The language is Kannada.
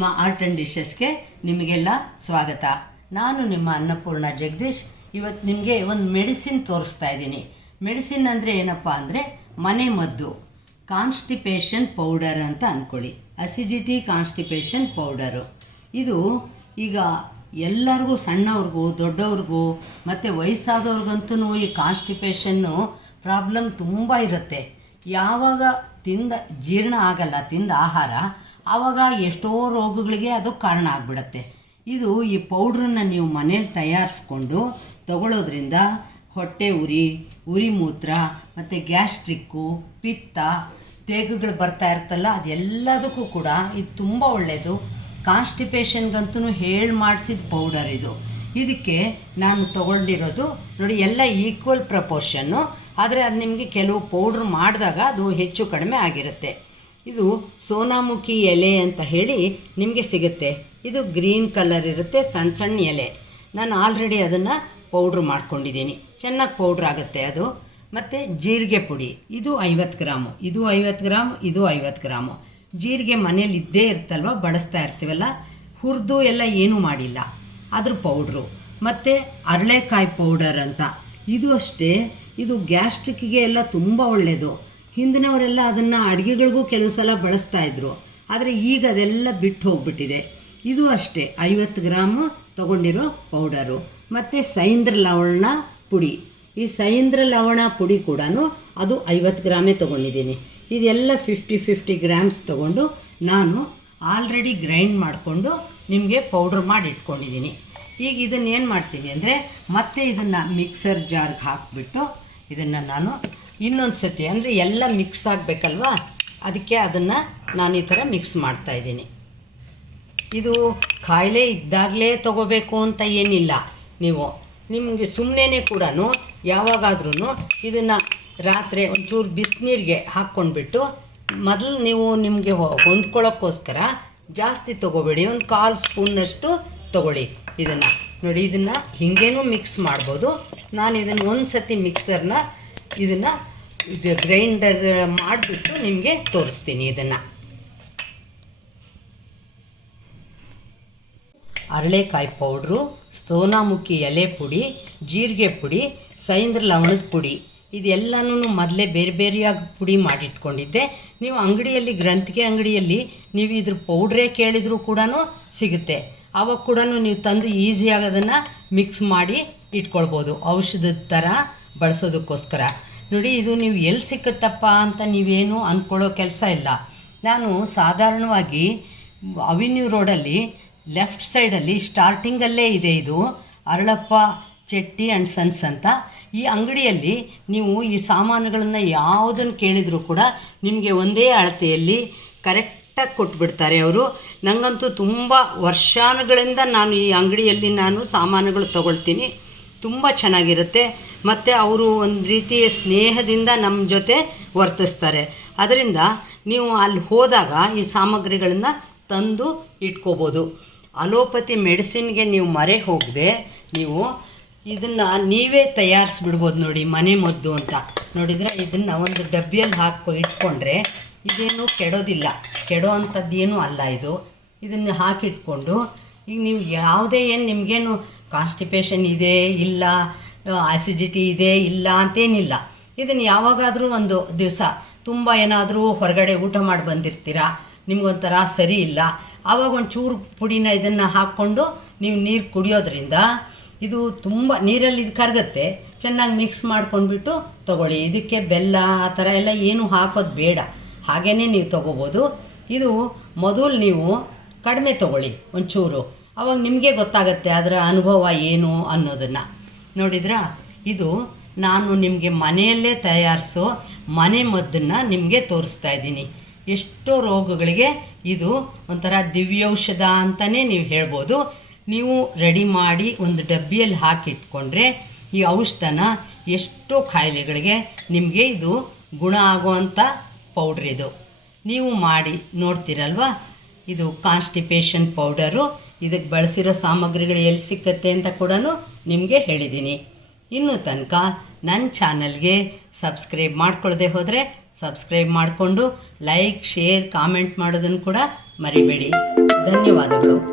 ಪದ್ಮ ಆರ್ಟ್ ಆ್ಯಂಡ್ ಡಿಶಸ್ಗೆ ನಿಮಗೆಲ್ಲ ಸ್ವಾಗತ. ನಾನು ನಿಮ್ಮ ಅನ್ನಪೂರ್ಣ ಜಗದೀಶ್. ಇವತ್ತು ನಿಮಗೆ ಒಂದು ಮೆಡಿಸಿನ್ ತೋರಿಸ್ತಾ ಇದ್ದೀನಿ. ಮೆಡಿಸಿನ್ ಅಂದರೆ ಏನಪ್ಪ ಅಂದರೆ ಮನೆ ಮದ್ದು, ಕಾನ್ಸ್ಟಿಪೇಷನ್ ಪೌಡರ್ ಅಂತ ಅಂದ್ಕೊಳ್ಳಿ. Acidity constipation powder. ಇದು ಈಗ ಎಲ್ಲರಿಗೂ, ಸಣ್ಣವ್ರಿಗೂ ದೊಡ್ಡವ್ರಿಗೂ ಮತ್ತು ವಯಸ್ಸಾದವ್ರಿಗಂತೂ ಈ ಕಾನ್ಸ್ಟಿಪೇಷನ್ನು ಪ್ರಾಬ್ಲಮ್ ತುಂಬ ಇರುತ್ತೆ. ಯಾವಾಗ ಜೀರ್ಣ ಆಗಲ್ಲ ತಿಂದ ಆಹಾರ, ಆವಾಗ ಎಷ್ಟೋ ರೋಗಗಳಿಗೆ ಅದು ಕಾರಣ ಆಗಿಬಿಡತ್ತೆ. ಇದು ಈ ಪೌಡ್ರನ್ನ ನೀವು ಮನೇಲಿ ತಯಾರಿಸ್ಕೊಂಡು ತಗೊಳ್ಳೋದ್ರಿಂದ ಹೊಟ್ಟೆ ಉರಿ ಮೂತ್ರ ಮತ್ತು ಗ್ಯಾಸ್ಟ್ರಿಕ್ಕು, ಪಿತ್ತ, ತೇಗುಗಳು ಬರ್ತಾ ಇರ್ತಲ್ಲ, ಅದೆಲ್ಲದಕ್ಕೂ ಕೂಡ ಇದು ತುಂಬ ಒಳ್ಳೆಯದು. ಕಾನ್ಸ್ಟಿಪೇಷನ್ಗಂತೂ ಹೇಳಿ ಮಾಡಿಸಿದ ಪೌಡರ್ ಇದು. ಇದಕ್ಕೆ ನಾನು ತೊಗೊಂಡಿರೋದು ನೋಡಿ, ಎಲ್ಲ ಈಕ್ವಲ್ ಪ್ರಪೋರ್ಷನ್ನು. ಆದರೆ ಅದು ನಿಮಗೆ ಕೆಲವು ಪೌಡ್ರ್ ಮಾಡಿದಾಗ ಅದು ಹೆಚ್ಚು ಕಡಿಮೆ ಆಗಿರುತ್ತೆ. ಇದು ಸೋನಾಮುಖಿ ಎಲೆ ಅಂತ ಹೇಳಿ ನಿಮಗೆ ಸಿಗುತ್ತೆ. ಇದು ಗ್ರೀನ್ ಕಲರ್ ಇರುತ್ತೆ, ಸಣ್ಣ ಸಣ್ಣ ಎಲೆ. ನಾನು ಆಲ್ರೆಡಿ ಅದನ್ನು ಪೌಡ್ರ್ ಮಾಡ್ಕೊಂಡಿದ್ದೀನಿ, ಚೆನ್ನಾಗಿ ಪೌಡ್ರ್ ಆಗುತ್ತೆ ಅದು. ಮತ್ತು ಜೀರಿಗೆ ಪುಡಿ, ಇದು 50 ಗ್ರಾಮು, ಇದು 50 ಗ್ರಾಮ್, ಇದು 50 ಗ್ರಾಮು. ಜೀರಿಗೆ ಮನೇಲಿ ಇದ್ದೇ ಇರ್ತಲ್ವ, ಬಳಸ್ತಾ ಇರ್ತೀವಲ್ಲ, ಹುರಿದು ಎಲ್ಲ ಏನೂ ಮಾಡಿಲ್ಲ, ಅದ್ರ ಪೌಡ್ರು. ಮತ್ತು ಅರಳೆಕಾಯಿ ಪೌಡರ್ ಅಂತ, ಇದು ಅಷ್ಟೇ. ಇದು ಗ್ಯಾಸ್ಟ್ರಿಕ್ಕಿಗೆ ಎಲ್ಲ ತುಂಬ ಒಳ್ಳೆಯದು. ಹಿಂದಿನವರೆಲ್ಲ ಅದನ್ನು ಅಡುಗೆಗಳಿಗೂ ಕೆಲವು ಸಲ ಬಳಸ್ತಾಯಿದ್ರು, ಆದರೆ ಈಗ ಅದೆಲ್ಲ ಬಿಟ್ಟು ಹೋಗ್ಬಿಟ್ಟಿದೆ. ಇದು ಅಷ್ಟೇ 50 ಗ್ರಾಮು ತೊಗೊಂಡಿರೋ ಪೌಡರು. ಮತ್ತು ಸೈಂದ್ರ ಲವಣ ಪುಡಿ, ಈ ಸೈಂದ್ರ ಲವಣ ಪುಡಿ ಕೂಡ ಅದು 50 ಗ್ರಾಮೇ ತೊಗೊಂಡಿದ್ದೀನಿ. ಇದೆಲ್ಲ 50 ಗ್ರಾಮ್ಸ್ ತೊಗೊಂಡು ನಾನು ಆಲ್ರೆಡಿ ಗ್ರೈಂಡ್ ಮಾಡಿಕೊಂಡು ನಿಮಗೆ ಪೌಡ್ರ್ ಮಾಡಿ ಇಟ್ಕೊಂಡಿದ್ದೀನಿ. ಈಗ ಇದನ್ನು ಏನು ಮಾಡ್ತೀನಿ ಅಂದರೆ, ಮತ್ತೆ ಇದನ್ನು ಮಿಕ್ಸರ್ ಜಾರ್ಗೆ ಹಾಕಿಬಿಟ್ಟು ಇದನ್ನು ನಾನು ಇನ್ನೊಂದು ಸತಿ, ಅಂದರೆ ಎಲ್ಲ ಮಿಕ್ಸ್ ಆಗಬೇಕಲ್ವ, ಅದಕ್ಕೆ ಅದನ್ನು ನಾನು ಈ ಥರ ಮಿಕ್ಸ್ ಮಾಡ್ತಾಯಿದ್ದೀನಿ. ಇದು ಕಾಯಿಲೆ ಇದ್ದಾಗಲೇ ತೊಗೋಬೇಕು ಅಂತ ಏನಿಲ್ಲ. ನಿಮಗೆ ಸುಮ್ಮನೆ ಕೂಡ ಯಾವಾಗಾದ್ರೂ ಇದನ್ನು ರಾತ್ರಿ ಒಂಚೂರು ಬಿಸಿನೀರಿಗೆ ಹಾಕ್ಕೊಂಡ್ಬಿಟ್ಟು, ಮೊದಲು ನೀವು ನಿಮಗೆ ಹೊಂದ್ಕೊಳ್ಳೋಕ್ಕೋಸ್ಕರ ಜಾಸ್ತಿ ತೊಗೋಬೇಡಿ, ಒಂದು 1/4 ಸ್ಪೂನ್ನಷ್ಟು ತೊಗೊಳ್ಳಿ. ಇದನ್ನು ನೋಡಿ, ಇದನ್ನು ಹೀಗೇನೂ ಮಿಕ್ಸ್ ಮಾಡ್ಬೋದು. ನಾನು ಇದನ್ನು ಒಂದು ಸತಿ ಮಿಕ್ಸರ್ನ ಇದನ್ನು ಗ್ರೈಂಡರ್ ಮಾಡಿಬಿಟ್ಟು ನಿಮಗೆ ತೋರಿಸ್ತೀನಿ. ಇದನ್ನು ಅರಳೆಕಾಯಿ ಪೌಡ್ರು, ಸೋನಾಮುಖಿ ಎಲೆ ಪುಡಿ, ಜೀರಿಗೆ ಪುಡಿ, ಸೈಂದ್ರ ಲವಣದ ಪುಡಿ, ಇದೆಲ್ಲನೂ ಮೊದಲೇ ಬೇರೆ ಬೇರೆಯಾಗಿ ಪುಡಿ ಮಾಡಿಟ್ಕೊಂಡಿದ್ದೆ. ನೀವು ಅಂಗಡಿಯಲ್ಲಿ, ಗ್ರಂಥಿಗೆ ಅಂಗಡಿಯಲ್ಲಿ ನೀವು ಇದ್ರ ಪೌಡ್ರೇ ಕೇಳಿದರೂ ಕೂಡ ಸಿಗುತ್ತೆ. ಆವಾಗ ಕೂಡ ನೀವು ತಂದು ಈಸಿಯಾಗಿ ಅದನ್ನು ಮಿಕ್ಸ್ ಮಾಡಿ ಇಟ್ಕೊಳ್ಬೋದು, ಔಷಧದ ಥರ ಬಳಸೋದಕ್ಕೋಸ್ಕರ. ನೋಡಿ, ಇದು ನೀವು ಎಲ್ಲಿ ಸಿಕ್ಕುತ್ತಪ್ಪ ಅಂತ ನೀವೇನು ಅಂದ್ಕೊಳ್ಳೋ ಕೆಲಸ ಇಲ್ಲ. ನಾನು ಸಾಧಾರಣವಾಗಿ ಅವೆನ್ಯೂ ರೋಡಲ್ಲಿ ಲೆಫ್ಟ್ ಸೈಡಲ್ಲಿ ಸ್ಟಾರ್ಟಿಂಗಲ್ಲೇ ಇದೆ, ಇದು ಅರಳಪ್ಪ ಚೆಟ್ಟಿ ಆ್ಯಂಡ್ ಸನ್ಸ್ ಅಂತ. ಈ ಅಂಗಡಿಯಲ್ಲಿ ನೀವು ಈ ಸಾಮಾನುಗಳನ್ನು ಯಾವುದನ್ನು ಕೇಳಿದರೂ ಕೂಡ ನಿಮಗೆ ಒಂದೇ ಅಳತೆಯಲ್ಲಿ ಕರೆಕ್ಟಾಗಿ ಕೊಟ್ಬಿಡ್ತಾರೆ ಅವರು. ನನಗಂತೂ ತುಂಬ ವರ್ಷಾನುಗಳಿಂದ ನಾನು ಈ ಅಂಗಡಿಯಲ್ಲಿ ಸಾಮಾನುಗಳು ತೊಗೊಳ್ತೀನಿ, ತುಂಬ ಚೆನ್ನಾಗಿರುತ್ತೆ. ಮತ್ತು ಅವರು ಒಂದು ರೀತಿಯ ಸ್ನೇಹದಿಂದ ನಮ್ಮ ಜೊತೆ ವರ್ತಿಸ್ತಾರೆ. ಅದರಿಂದ ನೀವು ಅಲ್ಲಿ ಹೋದಾಗ ಈ ಸಾಮಗ್ರಿಗಳನ್ನು ತಂದು ಇಟ್ಕೋಬೋದು. ಅಲೋಪತಿ ಮೆಡಿಸಿನ್ಗೆ ನೀವು ಮೊರೆ ಹೋಗದೆ ನೀವು ಇದನ್ನು ನೀವೇ ತಯಾರಿಸ್ಬಿಡ್ಬೋದು. ನೋಡಿ, ಮನೆ ಮದ್ದು ಅಂತ ನೋಡಿದರೆ ಇದನ್ನು ಒಂದು ಡಬ್ಬಿಯಲ್ಲಿ ಇಟ್ಕೊಂಡ್ರೆ ಇದೇನು ಕೆಡೋದಿಲ್ಲ, ಕೆಡೋ ಅಂಥದ್ದೇನೂ ಅಲ್ಲ ಇದು. ಇದನ್ನು ಹಾಕಿಟ್ಕೊಂಡು ಈಗ ನೀವು ಯಾವುದೇ ನಿಮಗೇನು ಕಾನ್ಸ್ಟಿಪೇಷನ್ ಇದೆ ಇಲ್ಲ, ಆಸಿಡಿಟಿ ಇದೆ ಇಲ್ಲ ಅಂತೇನಿಲ್ಲ. ಇದನ್ನು ಯಾವಾಗಾದರೂ ಒಂದು ದಿವಸ ತುಂಬ ಏನಾದರೂ ಹೊರಗಡೆ ಊಟ ಮಾಡಿ ಬಂದಿರ್ತೀರ, ನಿಮಗೊಂಥರ ಸರಿ ಇಲ್ಲ, ಆವಾಗ ಒಂಚೂರು ಪುಡಿನ ಇದನ್ನು ಹಾಕ್ಕೊಂಡು ನೀವು ನೀರು ಕುಡಿಯೋದ್ರಿಂದ ಇದು ತುಂಬ ನೀರಲ್ಲಿ ಇದು ಕರಗುತ್ತೆ. ಚೆನ್ನಾಗಿ ಮಿಕ್ಸ್ ಮಾಡ್ಕೊಂಡ್ಬಿಟ್ಟು ತೊಗೊಳ್ಳಿ. ಇದಕ್ಕೆ ಬೆಲ್ಲ ಆ ಥರ ಎಲ್ಲ ಏನೂ ಹಾಕೋದು ಬೇಡ, ಹಾಗೇ ನೀವು ತೊಗೋಬೋದು. ಇದು ಮೊದಲು ನೀವು ಕಡಿಮೆ ತೊಗೊಳ್ಳಿ ಒಂಚೂರು, ಆವಾಗ ನಿಮಗೆ ಗೊತ್ತಾಗುತ್ತೆ ಅದರ ಅನುಭವ ಏನು ಅನ್ನೋದನ್ನು. ನೋಡಿದ್ರಾ, ಇದು ನಾನು ನಿಮಗೆ ಮನೆಯಲ್ಲೇ ತಯಾರಿಸೋ ಮನೆ ಮದ್ದನ್ನು ನಿಮಗೆ ತೋರಿಸ್ತಾ ಇದ್ದೀನಿ. ಎಷ್ಟೋ ರೋಗಗಳಿಗೆ ಇದು ಒಂಥರ ದಿವ್ಯೌಷಧ ಅಂತಲೇ ನೀವು ಹೇಳ್ಬೋದು. ನೀವು ರೆಡಿ ಮಾಡಿ ಒಂದು ಡಬ್ಬಿಯಲ್ಲಿ ಹಾಕಿಟ್ಕೊಂಡ್ರೆ ಈ ಔಷಧನ ಎಷ್ಟೋ ಕಾಯಿಲೆಗಳಿಗೆ ನಿಮಗೆ ಇದು ಗುಣ ಆಗುವಂಥ ಪೌಡ್ರ್ ಇದು. ನೀವು ಮಾಡಿ ನೋಡ್ತೀರಲ್ವ. ಇದು ಕಾನ್ಸ್ಟಿಪೇಷನ್ ಪೌಡರು. ಇದಕ್ಕೆ ಬಳಸಿರೋ ಸಾಮಗ್ರಿಗಳು ಎಲ್ಲಿ ಸಿಕ್ಕತ್ತೆ ಅಂತ ಕೂಡ ನಿಮಗೆ ಹೇಳಿದ್ದೀನಿ. ಇನ್ನೂ ತನಕ ನನ್ನ ಚಾನಲ್ಗೆ ಸಬ್ಸ್ಕ್ರೈಬ್ ಮಾಡ್ಕೊಳ್ಳದೆ ಹೋದರೆ ಸಬ್ಸ್ಕ್ರೈಬ್ ಮಾಡಿಕೊಂಡು ಲೈಕ್, ಶೇರ್, ಕಾಮೆಂಟ್ ಮಾಡೋದನ್ನು ಕೂಡ ಮರಿಬೇಡಿ. ಧನ್ಯವಾದಗಳು.